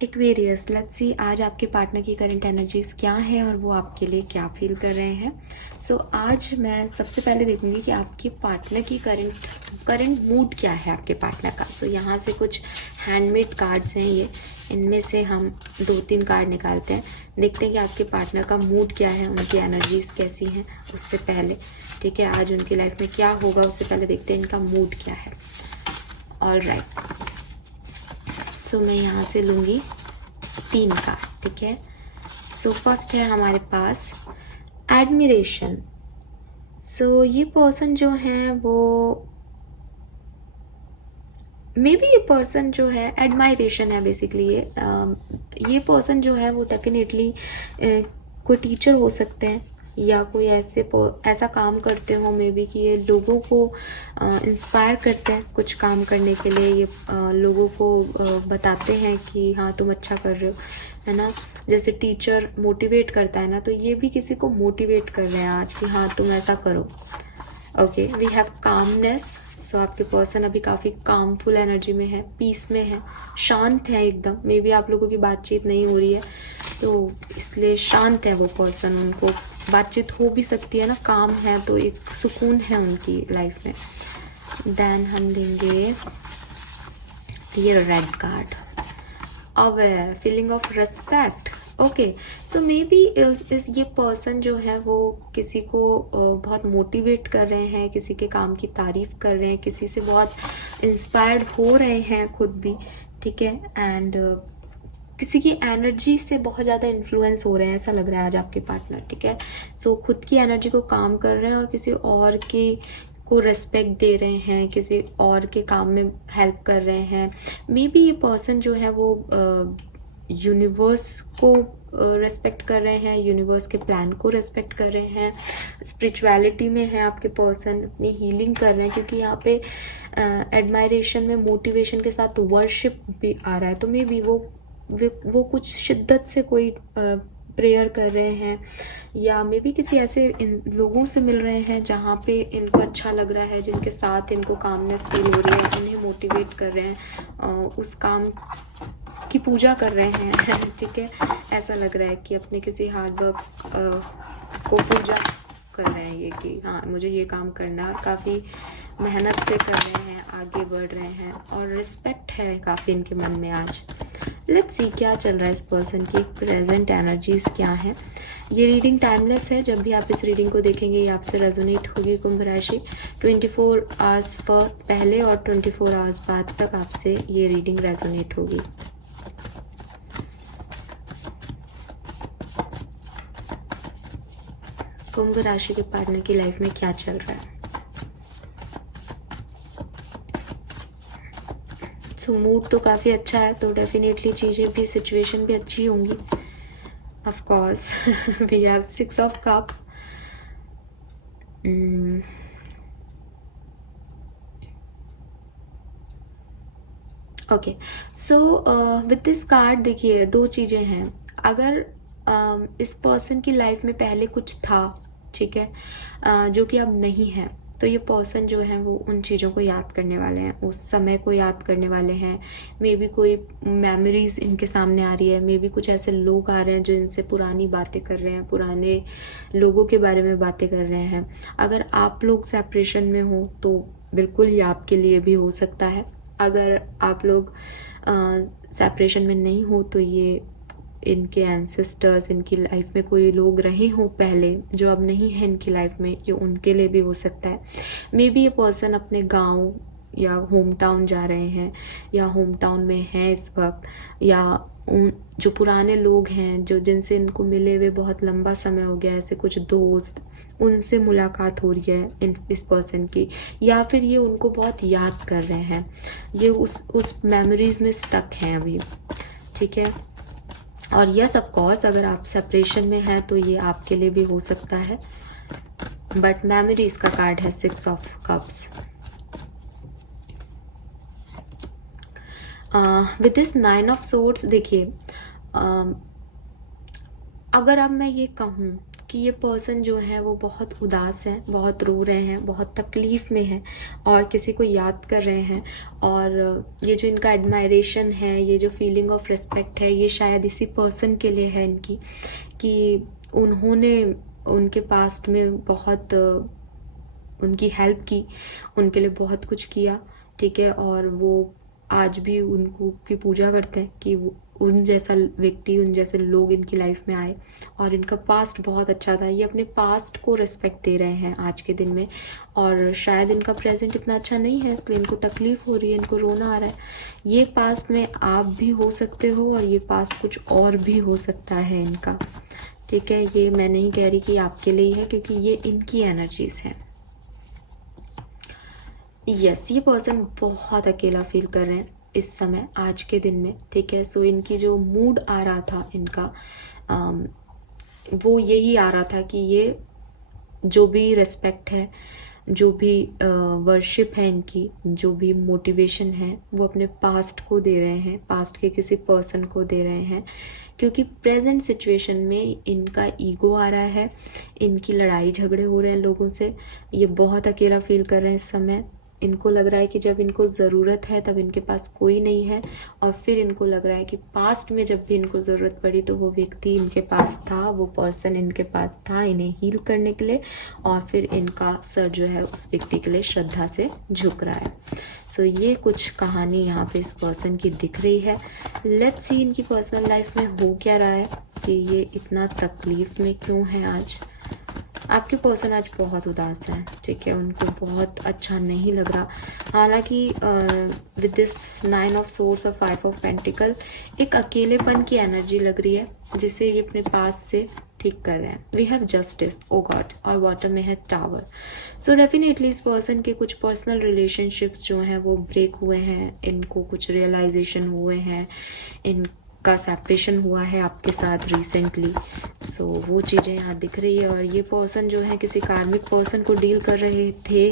Aquarius, let's see आज आपके partner की करंट एनर्जीज क्या है और वो आपके लिए क्या फील कर रहे हैं। सो आज मैं सबसे पहले देखूंगी कि आपके पार्टनर की करंट मूड क्या है आपके पार्टनर का। सो यहाँ से कुछ हैंडमेड कार्ड्स हैं ये, इनमें से हम 2-3 कार्ड निकालते हैं, देखते हैं कि आपके पार्टनर का मूड क्या है, उनकी एनर्जीज कैसी हैं उससे पहले। ठीक है, आज उनकी लाइफ में क्या होगा उससे पहले देखते हैं इनका मूड क्या है। ऑल राइट, सो मैं यहाँ से लूँगी 3 कार्ड। ठीक है, सो फर्स्ट है हमारे पास एडमिरेशन। सो ये पर्सन जो है वो मे बी ये पर्सन जो है एडमायरेशन है बेसिकली। ये पर्सन जो है वो डेफिनेटली कोई टीचर हो सकते हैं या कोई ऐसा काम करते हो मे बी कि ये लोगों को इंस्पायर करते हैं कुछ काम करने के लिए। ये लोगों को बताते हैं कि हाँ तुम अच्छा कर रहे हो, है ना। जैसे टीचर मोटिवेट करता है ना, तो ये भी किसी को मोटिवेट कर रहे हैं आज कि हाँ तुम ऐसा करो। Okay, we have commonness. So आपके पर्सन अभी काफ़ी कामफुल एनर्जी में है, पीस में है, शांत है एकदम। मे बी आप लोगों की बातचीत नहीं हो रही है तो इसलिए शांत है वो पर्सन, उनको बातचीत हो भी सकती है ना, काम है तो एक सुकून है उनकी लाइफ में। देन हम लेंगे ये red card, aware, feeling of respect. Okay, so may be इस ये पर्सन जो है वो किसी को बहुत मोटिवेट कर रहे हैं, किसी के काम की तारीफ कर रहे हैं, किसी से बहुत इंस्पायर्ड हो रहे हैं खुद भी। ठीक है, एंड किसी की एनर्जी से बहुत ज़्यादा इन्फ्लुएंस हो रहे हैं, ऐसा लग रहा है आज आपके पार्टनर। ठीक है, सो खुद की एनर्जी को काम कर रहे हैं और किसी और की को रेस्पेक्ट दे रहे हैं, किसी और के काम में हेल्प कर रहे हैं। मे बी ये पर्सन जो है वो यूनिवर्स को रेस्पेक्ट कर रहे हैं, यूनिवर्स के प्लान को रेस्पेक्ट कर रहे हैं, स्पिरिचुअलिटी में है आपके पर्सन, अपनी हीलिंग कर रहे हैं, क्योंकि यहाँ पे एडमायरेशन में मोटिवेशन के साथ वर्शिप भी आ रहा है। तो मे बी वो कुछ शिद्दत से कोई प्रेयर कर रहे हैं या मे बी किसी ऐसे लोगों से मिल रहे हैं जहाँ पे इनको अच्छा लग रहा है, जिनके साथ इनको कामनेस फील हो रही है, उन्हें मोटिवेट कर रहे हैं, उस काम की पूजा कर रहे हैं। ठीक है, ऐसा लग रहा है कि अपने किसी हार्डवर्क को पूजा कर रहे हैं ये कि हाँ मुझे ये काम करना है, और काफ़ी मेहनत से कर रहे हैं, आगे बढ़ रहे हैं और रिस्पेक्ट है काफ़ी इनके मन में आज। लेट्स सी क्या चल रहा है इस पर्सन की प्रेजेंट एनर्जीज क्या है। ये रीडिंग टाइमलेस है, जब भी आप इस रीडिंग को देखेंगे ये आपसे रेजोनेट होगी। कुंभ राशि 24 आवर्स पहले और 24 आवर्स बाद तक आपसे ये रीडिंग रेजोनेट होगी। कुंभ राशि के पार्टनर की लाइफ में क्या चल रहा है। सो मूड तो काफ़ी अच्छा है, तो डेफिनेटली चीज़ें भी, सिचुएशन भी अच्छी होंगी। Of course we have 6 of cups. Okay, so with this card देखिए 2 चीज़ें हैं। अगर इस पर्सन की लाइफ में पहले कुछ था, ठीक है, जो कि अब नहीं है, तो ये पर्सन जो है वो उन चीज़ों को याद करने वाले हैं, उस समय को याद करने वाले हैं। मे बी कोई मेमोरीज इनके सामने आ रही है, मे बी कुछ ऐसे लोग आ रहे हैं जो इनसे पुरानी बातें कर रहे हैं, पुराने लोगों के बारे में बातें कर रहे हैं। अगर आप लोग सेपरेशन में हो तो बिल्कुल ये आपके लिए भी हो सकता है। अगर आप लोग सेपरेशन में नहीं हो तो ये इनके एंसेस्टर्स, इनकी लाइफ में कोई लोग रहे हों पहले जो अब नहीं है इनकी लाइफ में, ये उनके लिए भी हो सकता है। मे बी ये पर्सन अपने गांव या होम टाउन जा रहे हैं या होम टाउन में हैं इस वक्त, या उन जो पुराने लोग हैं जो जिनसे इनको मिले हुए बहुत लंबा समय हो गया, ऐसे कुछ दोस्त, उनसे मुलाकात हो रही है इस पर्सन की, या फिर ये उनको बहुत याद कर रहे हैं, ये उस मेमोरीज में स्टक हैं अभी। ठीक है, और यस ऑफ कोर्स अगर आप सेपरेशन में हैं तो ये आपके लिए भी हो सकता है, बट मेमोरीज का कार्ड है 6 of cups. With this 9 of swords देखिए, अगर अब मैं ये कहूँ कि ये पर्सन जो है वो बहुत उदास है, बहुत रो रहे हैं, बहुत तकलीफ़ में हैं और किसी को याद कर रहे हैं। और ये जो इनका एडमायरेशन है, ये जो फीलिंग ऑफ रिस्पेक्ट है, ये शायद इसी पर्सन के लिए है इनकी, कि उन्होंने उनके पास्ट में बहुत उनकी हेल्प की, उनके लिए बहुत कुछ किया, ठीक है। और वो आज भी उनको की पूजा करते हैं कि उन जैसा व्यक्ति, उन जैसे लोग इनकी लाइफ में आए। और इनका पास्ट बहुत अच्छा था, ये अपने पास्ट को रिस्पेक्ट दे रहे हैं आज के दिन में। और शायद इनका प्रेजेंट इतना अच्छा नहीं है, इसलिए इनको तकलीफ हो रही है, इनको रोना आ रहा है। ये पास्ट में आप भी हो सकते हो और ये पास्ट कुछ और भी हो सकता है इनका, ठीक है। ये मैं नहीं कह रही कि आपके लिए ही है, क्योंकि ये इनकी एनर्जीज है। यस, ये पर्सन बहुत अकेला फील कर रहे हैं इस समय, आज के दिन में, ठीक है। सो इनकी जो मूड आ रहा था इनका, वो यही आ रहा था कि ये जो भी रिस्पेक्ट है, जो भी वर्शिप है इनकी, जो भी मोटिवेशन है, वो अपने पास्ट को दे रहे हैं, पास्ट के किसी पर्सन को दे रहे हैं। क्योंकि प्रेजेंट सिचुएशन में इनका ईगो आ रहा है, इनकी लड़ाई झगड़े हो रहे हैं लोगों से, ये बहुत अकेला फील कर रहे हैं इस समय। इनको लग रहा है कि जब इनको ज़रूरत है तब इनके पास कोई नहीं है, और फिर इनको लग रहा है कि पास्ट में जब भी इनको ज़रूरत पड़ी तो वो व्यक्ति इनके पास था, वो पर्सन इनके पास था इन्हें हील करने के लिए, और फिर इनका सर जो है उस व्यक्ति के लिए श्रद्धा से झुक रहा है। सो ये कुछ कहानी यहाँ पे इस पर्सन की दिख रही है। लेट्स सी इनकी पर्सनल लाइफ में हो क्या रहा है, कि ये इतना तकलीफ में क्यों है आज। आपके पर्सन आज बहुत उदास है, ठीक है, उनको बहुत अच्छा नहीं लग रहा। हालांकि विद दिस 9 ऑफ सोर्स और 5 ऑफ पेंटिकल एक अकेलेपन की एनर्जी लग रही है, जिसे ये अपने पास से ठीक कर रहे हैं। We have justice, oh God, और बॉटम में है टावर। सो डेफिनेटली इस पर्सन के कुछ पर्सनल रिलेशनशिप्स जो हैं वो ब्रेक हुए हैं, इनको कुछ रियलाइजेशन हुए हैं, का सेपरेशन हुआ है आपके साथ रिसेंटली। सो वो चीज़ें यहाँ दिख रही है। और ये पर्सन जो है किसी कार्मिक पर्सन को डील कर रहे थे,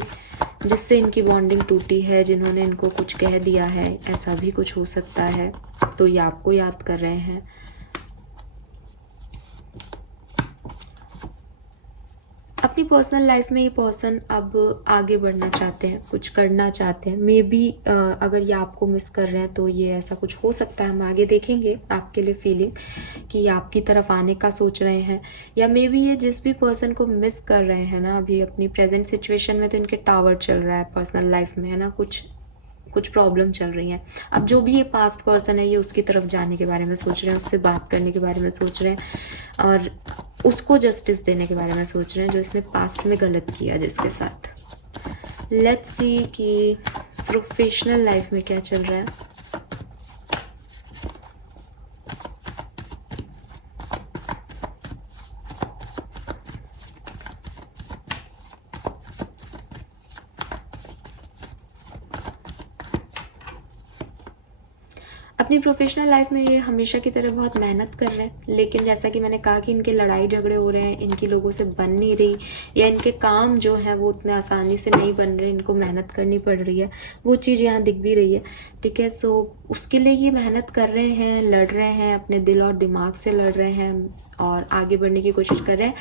जिससे इनकी बॉन्डिंग टूटी है, जिन्होंने इनको कुछ कह दिया है, ऐसा भी कुछ हो सकता है। तो ये आपको याद कर रहे हैं। अपनी पर्सनल लाइफ में ये पर्सन अब आगे बढ़ना चाहते हैं, कुछ करना चाहते हैं। मे बी अगर ये आपको मिस कर रहे हैं तो ये ऐसा कुछ हो सकता है, हम आगे देखेंगे आपके लिए फीलिंग कि ये आपकी तरफ आने का सोच रहे हैं। या मे बी ये जिस भी पर्सन को मिस कर रहे हैं ना अभी अपनी प्रेजेंट सिचुएशन में, तो इनके टावर चल रहा है पर्सनल लाइफ में, है ना, कुछ प्रॉब्लम चल रही है। अब जो भी ये पास्ट पर्सन है, ये उसकी तरफ जाने के बारे में सोच रहे हैं, उससे बात करने के बारे में सोच रहे हैं, और उसको जस्टिस देने के बारे में सोच रहे हैं जो इसने पास्ट में गलत किया जिसके साथ। लेट्स सी कि प्रोफेशनल लाइफ में क्या चल रहा है। अपनी प्रोफेशनल लाइफ में ये हमेशा की तरह बहुत मेहनत कर रहे हैं, लेकिन जैसा कि मैंने कहा कि इनके लड़ाई झगड़े हो रहे हैं, इनकी लोगों से बन नहीं रही, या इनके काम जो है वो उतने आसानी से नहीं बन रहे, इनको मेहनत करनी पड़ रही है। वो चीज़ यहाँ दिख भी रही है, ठीक है। सो उसके लिए ये मेहनत कर रहे हैं, लड़ रहे हैं, अपने दिल और दिमाग से लड़ रहे हैं और आगे बढ़ने की कोशिश कर रहे हैं,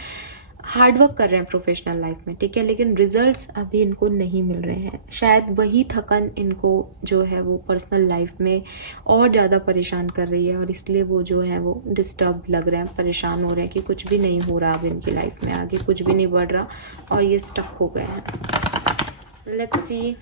हार्डवर्क कर रहे हैं प्रोफेशनल लाइफ में, ठीक है। लेकिन रिजल्ट्स अभी इनको नहीं मिल रहे हैं। शायद वही थकन इनको जो है वो पर्सनल लाइफ में और ज़्यादा परेशान कर रही है, और इसलिए वो जो है वो डिस्टर्ब लग रहे हैं, परेशान हो रहे हैं कि कुछ भी नहीं हो रहा अब इनकी लाइफ में, आगे कुछ भी नहीं बढ़ रहा और ये स्टक हो गए हैं। लेट्स सी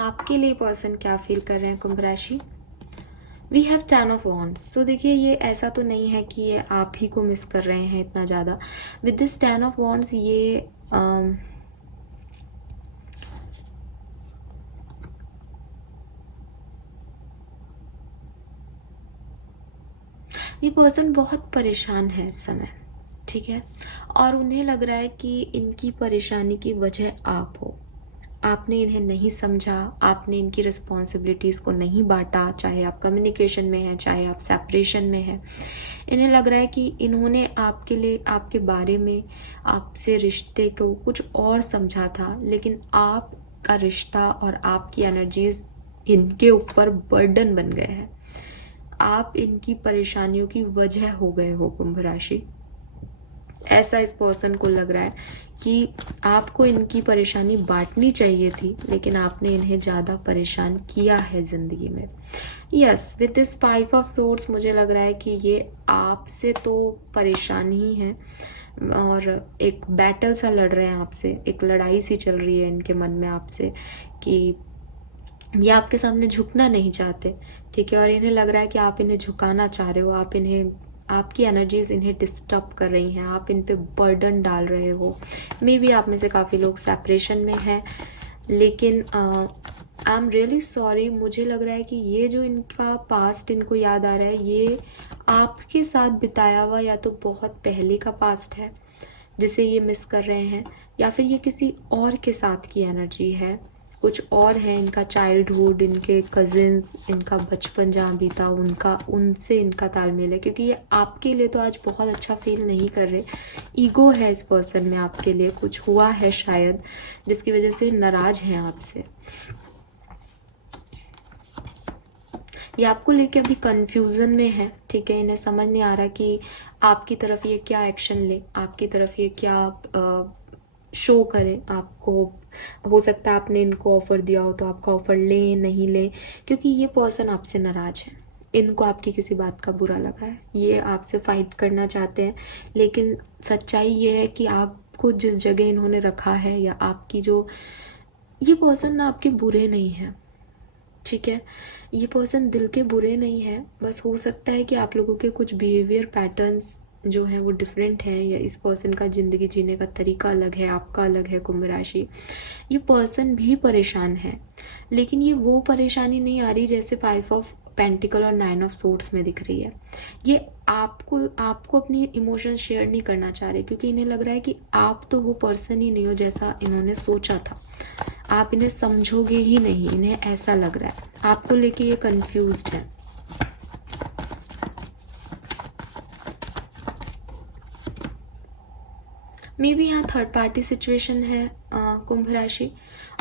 आपके लिए पर्सन क्या फील कर रहे हैं कुंभ राशि। We have 10 of wands. तो देखिए ये ऐसा तो नहीं है कि ये आप ही को मिस कर रहे हैं इतना ज़्यादा। विद दिस 10 ऑफ वॉन्ड्स ये पर्सन बहुत परेशान है इस समय, ठीक है, और उन्हें लग रहा है कि इनकी परेशानी की वजह आप हो। आपने इन्हें नहीं समझा, आपने इनकी रिस्पॉन्सिबिलिटीज़ को नहीं बांटा, चाहे आप कम्युनिकेशन में हैं, चाहे आप सेपरेशन में हैं। इन्हें लग रहा है कि इन्होंने आपके लिए, आपके बारे में, आपसे रिश्ते को कुछ और समझा था, लेकिन आपका रिश्ता और आपकी एनर्जीज इनके ऊपर बर्डन बन गए हैं। आप इनकी परेशानियों की वजह हो गए हो कुंभ राशि। ऐसा इस पर्सन को लग रहा है कि आपको इनकी परेशानी बांटनी चाहिए थी, लेकिन आपने इन्हें ज़्यादा परेशान किया है ज़िंदगी में। Yes, with this 5 of swords मुझे लग रहा है कि ये आपसे तो परेशान ही हैं और एक बैटल सा लड़ रहे हैं आपसे, एक लड़ाई सी चल रही है इनके मन में आपसे कि ये आपके सामने झुकना नहीं चाहते, ठीक है। और इन्हें लग रहा है कि आप इन्हें झुकाना चाह रहे हो, आप इन्हें, आपकी एनर्जीज इन्हें डिस्टर्ब कर रही हैं, आप इन पे बर्डन डाल रहे हो। मे बी आप में से काफ़ी लोग सेपरेशन में हैं, लेकिन आई एम रियली सॉरी। मुझे लग रहा है कि ये जो इनका पास्ट इनको याद आ रहा है, ये आपके साथ बिताया हुआ या तो बहुत पहले का पास्ट है जिसे ये मिस कर रहे हैं, या फिर ये किसी और के साथ की एनर्जी है, कुछ और है। इनका चाइल्डहुड, इनके कजिन्स, इनका बचपन जहाँ बीता, उनका, उनसे इनका तालमेल है, क्योंकि ये आपके लिए तो आज बहुत अच्छा फील नहीं कर रहे। ईगो है इस पर्सन में आपके लिए, कुछ हुआ है शायद जिसकी वजह से नाराज हैं आपसे। ये आपको लेके अभी कंफ्यूजन में है, ठीक है। इन्हें समझ नहीं आ रहा कि आपकी तरफ ये क्या एक्शन ले, आपकी तरफ ये क्या शो करें आपको। हो सकता है आपने इनको ऑफर दिया हो तो आपका ऑफर लें नहीं लें, क्योंकि ये पर्सन आपसे नाराज है, इनको आपकी किसी बात का बुरा लगा है, ये आपसे फाइट करना चाहते हैं। लेकिन सच्चाई ये है कि आपको जिस जगह इन्होंने रखा है, या आपकी जो, ये पर्सन ना आपके बुरे नहीं है, ठीक है। ये पर्सन दिल के बुरे नहीं है, बस हो सकता है कि आप लोगों के कुछ बिहेवियर पैटर्न्स जो है वो डिफरेंट है, या इस पर्सन का ज़िंदगी जीने का तरीका अलग है, आपका अलग है कुंभ राशि। ये पर्सन भी परेशान है, लेकिन ये वो परेशानी नहीं आ रही जैसे 5 ऑफ पेंटिकल और 9 ऑफ सोर्ड्स में दिख रही है। ये आपको अपनी इमोशंस शेयर नहीं करना चाह रहे, क्योंकि इन्हें लग रहा है कि आप तो वो पर्सन ही नहीं हो जैसा इन्होंने सोचा था, आप इन्हें समझोगे ही नहीं, इन्हें ऐसा लग रहा है। आपको लेके ये कंफ्यूज्ड है। मे बी यहाँ थर्ड पार्टी सिचुएशन है कुंभ राशि,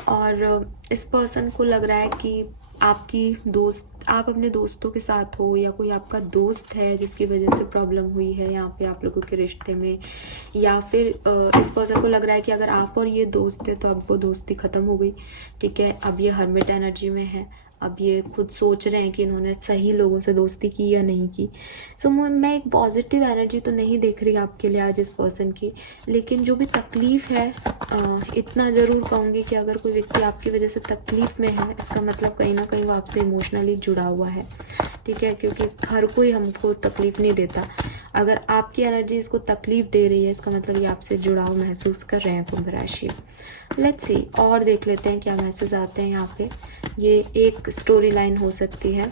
और इस पर्सन को लग रहा है कि आपकी दोस्त, आप अपने दोस्तों के साथ हो, या कोई आपका दोस्त है जिसकी वजह से प्रॉब्लम हुई है यहाँ पे आप लोगों के रिश्ते में, या फिर इस पर्सन को लग रहा है कि अगर आप और ये दोस्त है तो अब वो दोस्ती ख़त्म हो गई, ठीक है। अब ये हर्मिट एनर्जी में है, अब ये खुद सोच रहे हैं कि इन्होंने सही लोगों से दोस्ती की या नहीं की। सो मैं एक पॉजिटिव एनर्जी तो नहीं देख रही आपके लिए आज इस पर्सन की, लेकिन जो भी तकलीफ़ है, इतना ज़रूर कहूँगी कि अगर कोई व्यक्ति आपकी वजह से तकलीफ़ में है, इसका मतलब कहीं ना कहीं वो आपसे इमोशनली जुड़ा हुआ है, ठीक है। क्योंकि हर कोई हमको तकलीफ़ नहीं देता। अगर आपकी एनर्जी इसको तकलीफ़ दे रही है, इसका मतलब ये आपसे जुड़ाव महसूस कर रहे हैं कुंभ राशि। लेट्स सी, और देख लेते हैं क्या मैसेज आते हैं यहाँ पे। ये एक स्टोरी लाइन हो सकती है।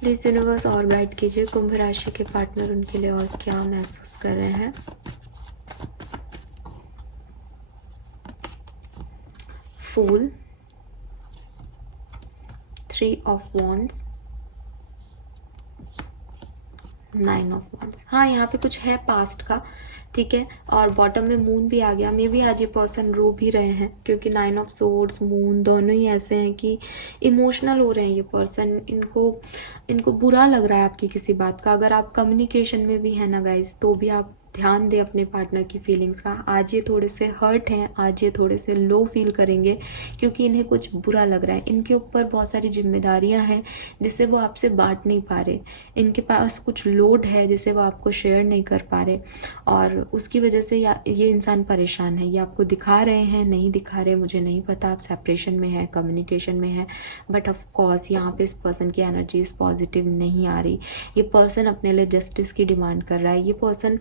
प्लीज यूनिवर्स और गाइड कीजिए कुंभ राशि के पार्टनर उनके लिए और क्या महसूस कर रहे हैं। फूल, 3 ऑफ वॉन्ड्स, 9 ऑफ वॉन्ड्स। हाँ, यहाँ पे कुछ है पास्ट का, ठीक है। और बॉटम में मून भी आ गया। मे बी आज ये पर्सन रो भी रहे हैं, क्योंकि 9 ऑफ सोर्ड्स, मून दोनों ही ऐसे हैं कि इमोशनल हो रहे हैं ये पर्सन। इनको बुरा लग रहा है आपकी किसी बात का। अगर आप कम्युनिकेशन में भी है ना गाइज, तो भी आप ध्यान दें अपने पार्टनर की फीलिंग्स का। आज ये थोड़े से हर्ट हैं, आज ये थोड़े से लो फील करेंगे, क्योंकि इन्हें कुछ बुरा लग रहा है। इनके ऊपर बहुत सारी जिम्मेदारियां हैं जिसे वो आपसे बांट नहीं पा रहे। इनके पास कुछ लोड है जिसे वो आपको शेयर नहीं कर पा रहे, और उसकी वजह से ये इंसान परेशान है। ये आपको दिखा रहे हैं, नहीं दिखा रहे मुझे नहीं पता, आप सेपरेशन में है, कम्युनिकेशन में है, बट ऑफ कोर्स यहाँ पे इस पर्सन की एनर्जीज पॉजिटिव नहीं आ रही। ये पर्सन अपने लिए जस्टिस की डिमांड कर रहा है। ये पर्सन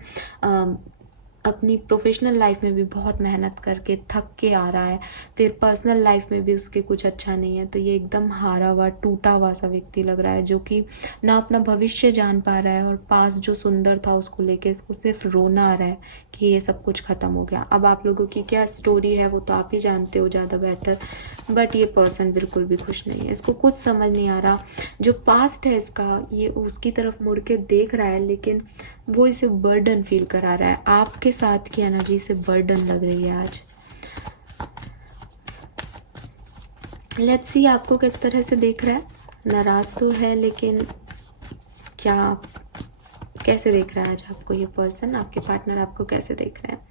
अपनी प्रोफेशनल लाइफ में भी बहुत मेहनत करके थक के आ रहा है, फिर पर्सनल लाइफ में भी उसके कुछ अच्छा नहीं है, तो ये एकदम हारा हुआ टूटा हुआ सा व्यक्ति लग रहा है, जो कि ना अपना भविष्य जान पा रहा है और पास जो सुंदर था उसको लेके इसको सिर्फ रोना आ रहा है कि ये सब कुछ ख़त्म हो गया। अब आप लोगों की क्या स्टोरी है वो तो आप ही जानते हो ज़्यादा बेहतर, बट ये पर्सन बिल्कुल भी खुश नहीं है, इसको कुछ समझ नहीं आ रहा। जो पास्ट है इसका, ये उसकी तरफ मुड़ के देख रहा है, लेकिन वो इसे बर्डन फील करा रहा है। आपके साथ की एनर्जी से बर्डन लग रही है आज। लेट्स सी आपको किस तरह से देख रहा है। नाराज तो है, लेकिन क्या कैसे देख रहा है आज आपको ये पर्सन, आपके पार्टनर आपको कैसे देख रहे हैं?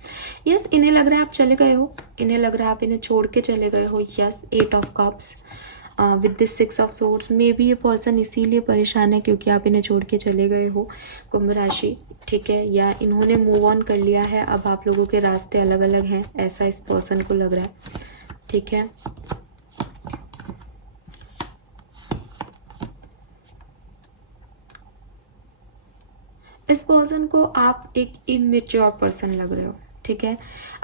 यस, इन्हें लग रहा है आप चले गए हो, इन्हें लग रहा है आप इन्हें छोड़ के चले गए हो। Yes, 8 of cups with this 6 of swords. May be ये पर्सन इसीलिए परेशान है क्योंकि आप इन्हें छोड़ के चले गए हो, कुंभ राशि, ठीक है, या इन्होंने मूव ऑन कर लिया है, अब आप लोगों के रास्ते अलग अलग हैं, ऐसा इस पर्सन को लग रहा है, ठीक है। इस पर्सन को आप एक इमेच्योर पर्सन लग रहे हो, ठीक है।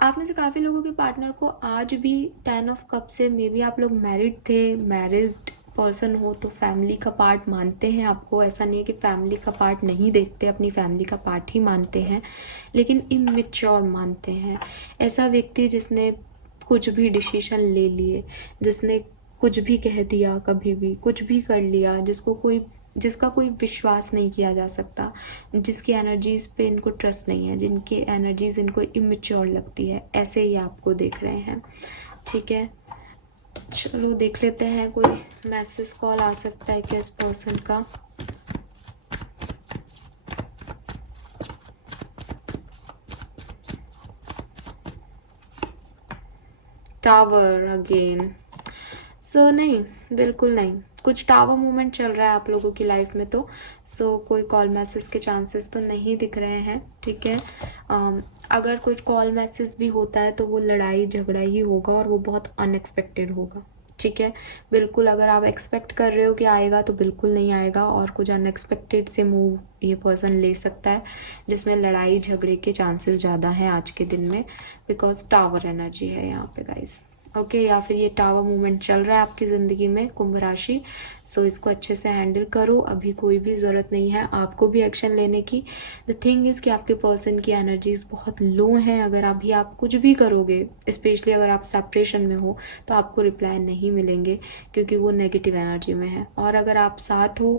आप में से काफ़ी लोगों के पार्टनर को आज भी 10 ऑफ कप से, मे बी आप लोग मैरिड थे, मैरिड पर्सन हो तो फैमिली का पार्ट मानते हैं आपको, ऐसा नहीं है कि फैमिली का पार्ट नहीं देखते, अपनी फैमिली का पार्ट ही मानते हैं, लेकिन इमेच्योर मानते हैं। ऐसा व्यक्ति जिसने कुछ भी डिसीजन ले लिए, जिसने कुछ भी कह दिया, कभी भी कुछ भी कर लिया, जिसका कोई विश्वास नहीं किया जा सकता, जिसकी एनर्जीज पे इनको ट्रस्ट नहीं है, जिनकी एनर्जीज इनको इमेच्योर लगती है, ऐसे ही आपको देख रहे हैं, ठीक है। चलो देख लेते हैं, कोई मैसेज कॉल आ सकता है क्या इस पर्सन का। टावर अगेन, सो नहीं, बिल्कुल नहीं, कुछ टावर मूवमेंट चल रहा है आप लोगों की लाइफ में, तो सो कोई कॉल मैसेज के चांसेस तो नहीं दिख रहे हैं, ठीक है। अगर कुछ कॉल मैसेज भी होता है तो वो लड़ाई झगड़ा ही होगा और वो बहुत अनएक्सपेक्टेड होगा, ठीक है। बिल्कुल अगर आप एक्सपेक्ट कर रहे हो कि आएगा तो बिल्कुल नहीं आएगा, और कुछ अनएक्सपेक्टेड से मूव ये पर्सन ले सकता है जिसमें लड़ाई झगड़े के चांसेस ज़्यादा हैं आज के दिन में, बिकॉज टावर एनर्जी है यहाँ पे गाइस, ओके। या फिर ये टावर मूवमेंट चल रहा है आपकी ज़िंदगी में, कुंभ राशि। सो इसको अच्छे से हैंडल करो, अभी कोई भी ज़रूरत नहीं है आपको भी एक्शन लेने की। द थिंग इज़ कि आपके पर्सन की एनर्जीज बहुत लो हैं, अगर अभी आप कुछ भी करोगे, स्पेशली अगर आप सेपरेशन में हो, तो आपको रिप्लाई नहीं मिलेंगे क्योंकि वो नेगेटिव एनर्जी में है। और अगर आप साथ हो,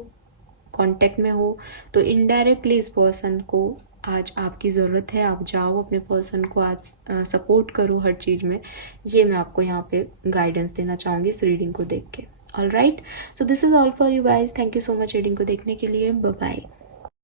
कांटेक्ट में हो, तो इनडायरेक्टली इस पर्सन को आज आपकी ज़रूरत है, आप जाओ अपने पर्सन को आज सपोर्ट करो हर चीज़ में। ये मैं आपको यहाँ पे गाइडेंस देना चाहूँगी इस रीडिंग को देख के। All right, so this is all for you guys, thank you so much reading को देखने के लिए, बाय बाय।